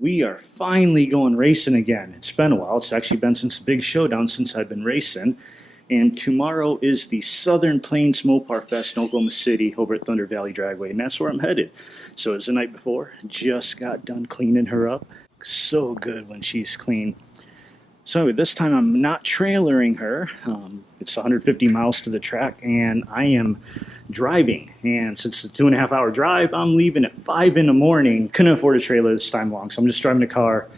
We are finally going racing again. It's been a while. It's actually been since the big showdown since I've been racing. And tomorrow is the Southern Plains Mopar Fest in Oklahoma City over at Thunder Valley Raceway, and that's where I'm headed. So it's the night before. Just got done cleaning her up. So good when she's clean. So anyway, this time I'm not trailering her. It's 150 miles to the track, and I am driving. And since it's a 2.5 hour drive, I'm leaving at 5 in the morning. Couldn't afford a trailer this time long, so I'm just driving the car.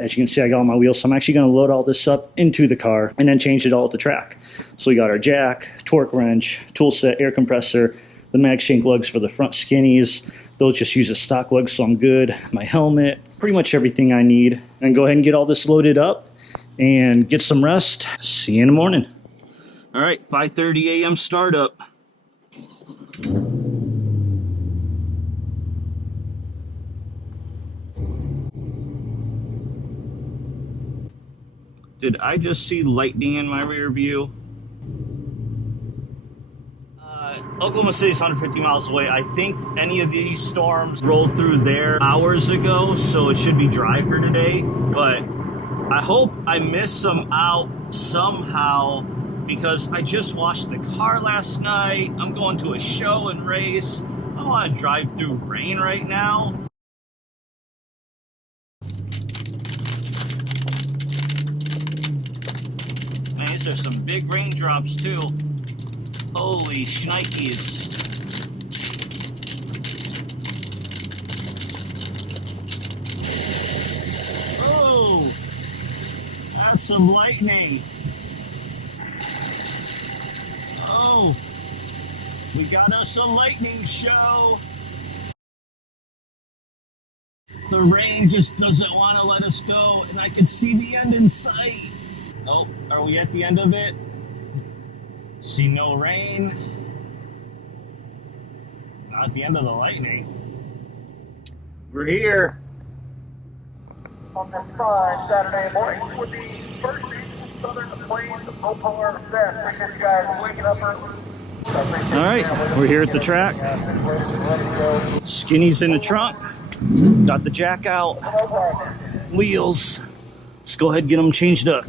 As you can see, I got all my wheels, so I'm actually going to load all this up into the car and then change it all at the track. So we got our jack, torque wrench, tool set, air compressor, the mag shank lugs for the front skinnies. Those just use a stock lug, so I'm good. My helmet, pretty much everything I need. And go ahead and get all this loaded up and get some rest. See you in the morning. All right, 5:30 a.m. startup. Did I just see lightning in my rear view? Oklahoma City's 150 miles away. I think any of these storms rolled through there hours ago, so it should be dry for today. But I hope I missed some out somehow, because I just washed the car last night. I'm going to a show and race. I don't want to drive through rain right now. Man, these are some big raindrops too. Holy shnikes. Oh, that's some lightning. Oh, we got us a lightning show. The rain just doesn't want to let us go, and I can see the end in sight. Nope, are we at the end of it? See no rain. Not at the end of the lightning. We're here. On this fine Saturday morning with the first Southern Plains Mopar Fest. Appreciate you guys waking up early. All right, we're here at the track. Skinny's in the trunk. Got the jack out. Wheels. Let's go ahead and get them changed up.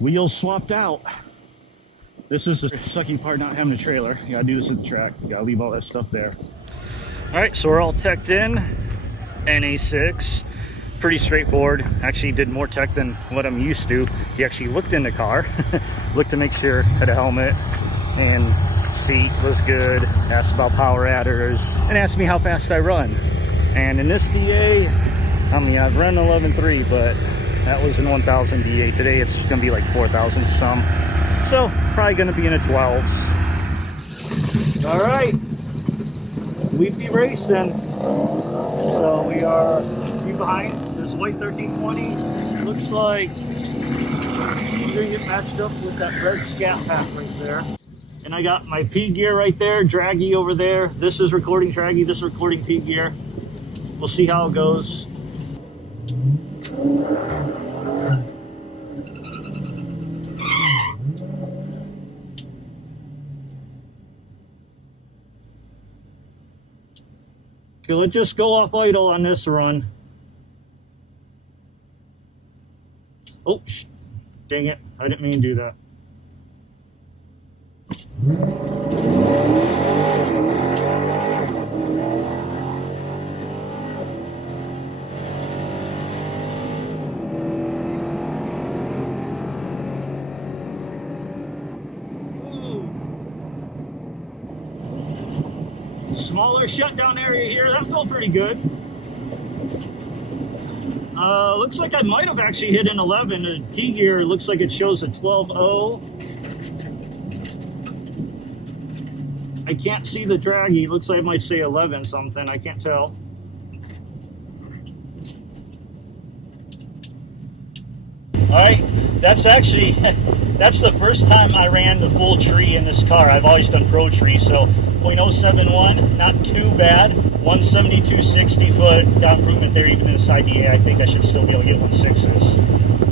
Wheels swapped out. This is the sucky part, not having a trailer. You gotta do this at the track. You gotta leave all that stuff there. All right, so we're all teched in. NA6, pretty straightforward. Actually did more tech than what I'm used to. He actually looked in the car, looked to make sure had a helmet and seat was good, asked about power adders, and asked me how fast I run. And in this DA, I mean, I've run 11.3, but that was in 1000 DA. Today it's gonna be like 4,000 some. So probably gonna be in the 12s. All right, we be racing. So we are behind. There's white 1320. Looks like we're gonna get matched up with that red Scat pack right there. And I got my P gear right there, draggy over there. This is recording draggy, this is recording P gear. We'll see how it goes. Okay, let's just go off idle on this run. Oh, dang it. I didn't mean to do that. Smaller shutdown area here. That felt pretty good. Looks like I might have actually hit an 11. The key gear looks like it shows a 12.0. I can't see the draggy. Looks like it might say 11 something. I can't tell. All right, that's actually, that's the first time I ran the full tree in this car. I've always done pro tree, so 0.071, not too bad. 172 60 foot, got improvement there even inside DA. I think I should still be able to get 1.6s.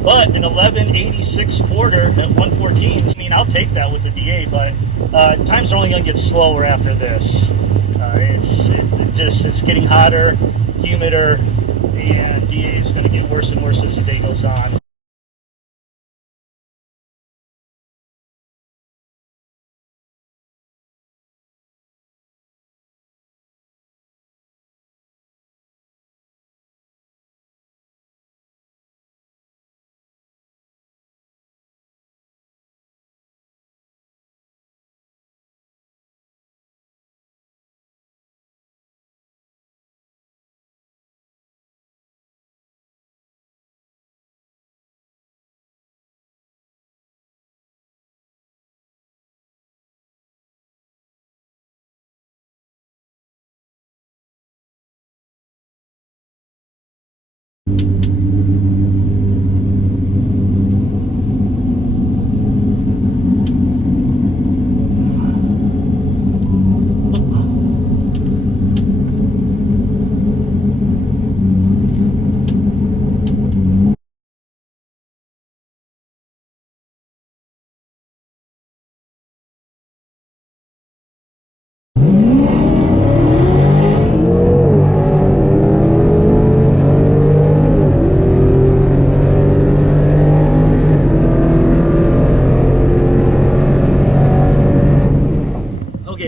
But an 1186 quarter at 114, I mean, I'll take that with the DA, but times are only going to get slower after this. It's getting hotter, humider, and DA is going to get worse and worse as the day goes on.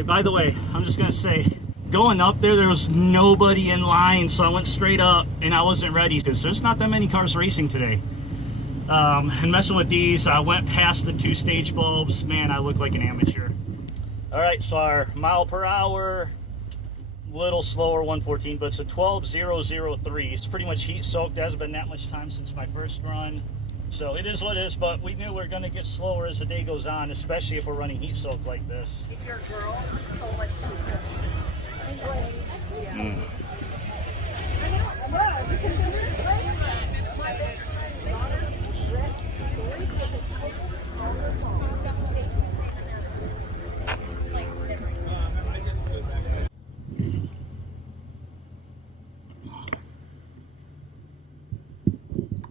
By the way, I'm just going to say, going up there was nobody in line, so I went straight up, and I wasn't ready because there's not that many cars racing today. And messing with these, I went past the 2 stage bulbs. Man, I look like an amateur. All right, so our mile per hour, little slower, 114, but it's a 12.003. It's pretty much heat soaked. It hasn't been that much time since my first run. So it is what it is, but we knew we were going to get slower as the day goes on, especially if we're running heat soak like this. If you're a girl, so much sweeter. Mm.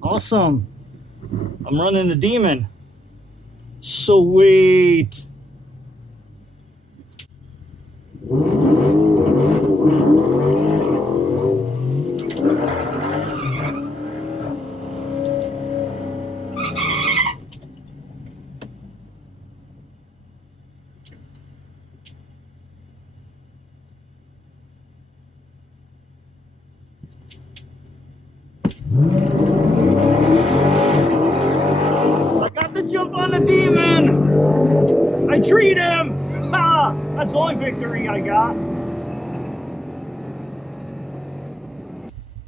Awesome. I'm running a Demon. Sweet. Jump on the Demon! I treat him! Ha! That's the only victory I got.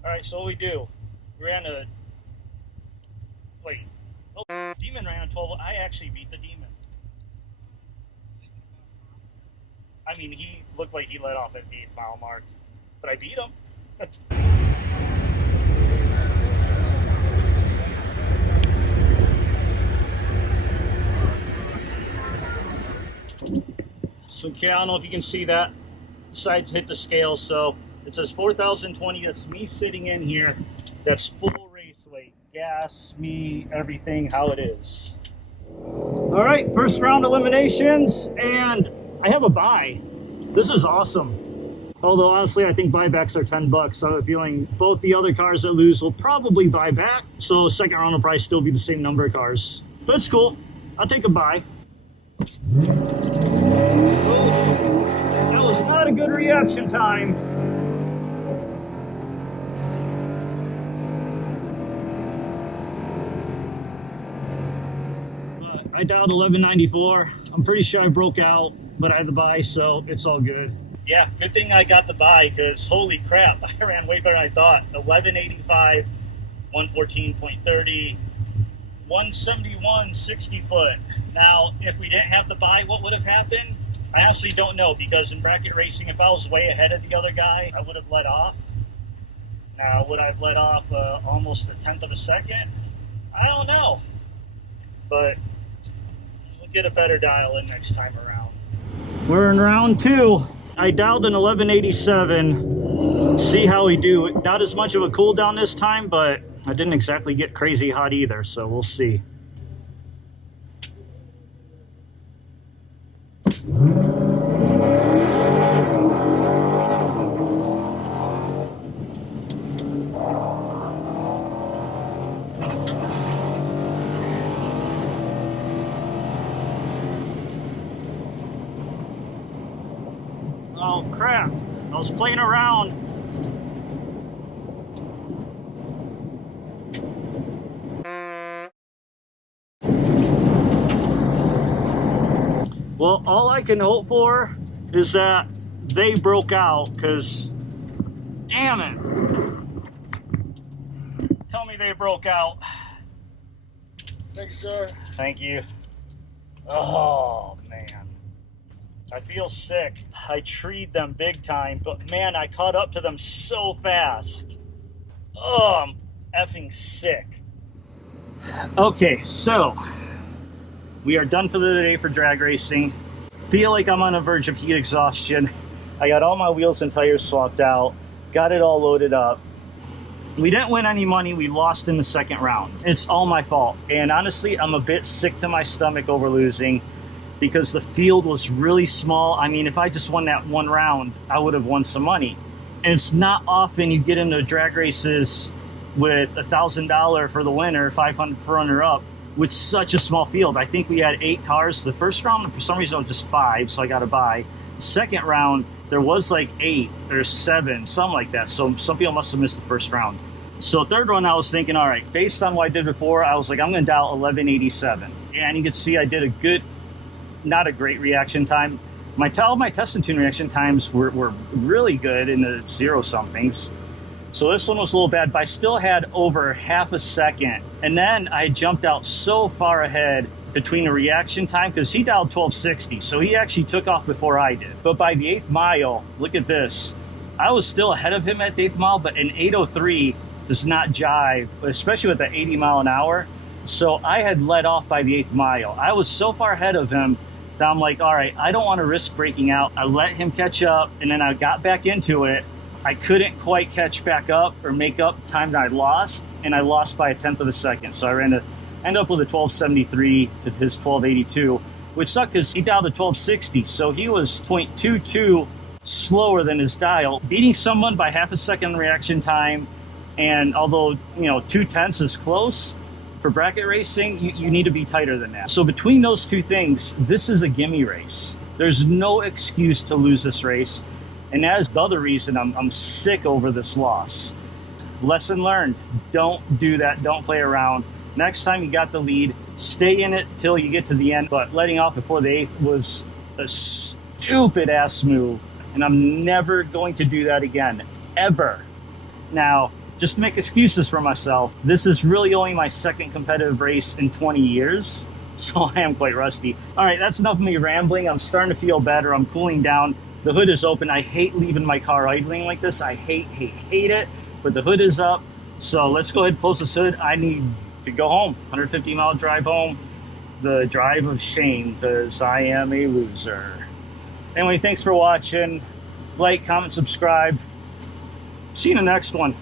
Alright, so what we do? We ran a... Wait. Oh, Demon ran a 12. I actually beat the Demon. I mean, he looked like he let off at the 8th mile mark. But I beat him. So, okay, I don't know if you can see that side hit the scale. So it says 4,020. That's me sitting in here. That's full race weight, gas, me, everything, how it is. All right, first round eliminations, and I have a bye. This is awesome. Although honestly, I think buybacks are $10. So I have a feeling both the other cars that lose will probably buy back. So second round will probably still be the same number of cars. But it's cool. I'll take a buy. Oh, that was not a good reaction time. I dialed 1194. I'm pretty sure I broke out, but I had the buy, so it's all good. Yeah, good thing I got the buy, because holy crap, I ran way better than I thought. 1185, 114.30, 171, 60 foot. Now, if we didn't have the buy, what would have happened? I honestly don't know, because in bracket racing, if I was way ahead of the other guy, I would have let off. Now, would I have let off almost a tenth of a second? I don't know. But we'll get a better dial in next time around. We're in round 2. I dialed an 1187. See how we do. Not as much of a cool down this time, but I didn't exactly get crazy hot either, so we'll see. Oh crap, I was playing around. Well, all I can hope for is that they broke out, because damn it. Tell me they broke out. Thank you, sir. Thank you. Oh man, I feel sick. I treed them big time, but man, I caught up to them so fast. Oh, I'm effing sick. Okay, so we are done for the day for drag racing. Feel like I'm on the verge of heat exhaustion. I got all my wheels and tires swapped out, got it all loaded up. We didn't win any money, we lost in the second round. It's all my fault. And honestly, I'm a bit sick to my stomach over losing, because the field was really small. I mean, if I just won that one round, I would have won some money. And it's not often you get into drag races with $1,000 for the winner, $500 for runner-up, with such a small field. I think we had 8 cars. The first round, for some reason, it was just 5, so I got a buy. Second round, there was like 8 or 7, something like that. So some people must have missed the first round. So third one, I was thinking, all right, based on what I did before, I was like, I'm gonna dial 1187. And you can see I did a good, not a great reaction time. All my test and tune reaction times were really good in the 0-somethings. So this one was a little bad, but I still had over half a second. And then I jumped out so far ahead between the reaction time, because he dialed 1260, so he actually took off before I did. But by the 8th mile, look at this. I was still ahead of him at the 8th mile, but an 803 does not jive, especially with the 80 mile an hour. So I had let off by the 8th mile. I was so far ahead of him that I'm like, all right, I don't want to risk breaking out. I let him catch up, and then I got back into it. I couldn't quite catch back up or make up time that I lost, and I lost by a tenth of a second. So I ended up with a 1273 to his 1282, which sucked because he dialed a 1260. So he was 0.22 slower than his dial, beating someone by half a second reaction time. And although, 0.2 is close, for bracket racing, you need to be tighter than that. So between those two things, this is a gimme race. There's no excuse to lose this race. And that is the other reason I'm sick over this loss. Lesson learned, don't do that, don't play around. Next time you got the lead, stay in it till you get to the end. But letting off before the 8th was a stupid ass move. And I'm never going to do that again, ever. Now, just to make excuses for myself, this is really only my second competitive race in 20 years. So I am quite rusty. All right, that's enough of me rambling. I'm starting to feel better. I'm cooling down. The hood is open. I hate leaving my car idling like this. I hate it. But the hood is up. So let's go ahead and close this hood. I need to go home. 150 mile drive home. The drive of shame, because I am a loser. Anyway, thanks for watching. Like, comment, subscribe. See you in the next one.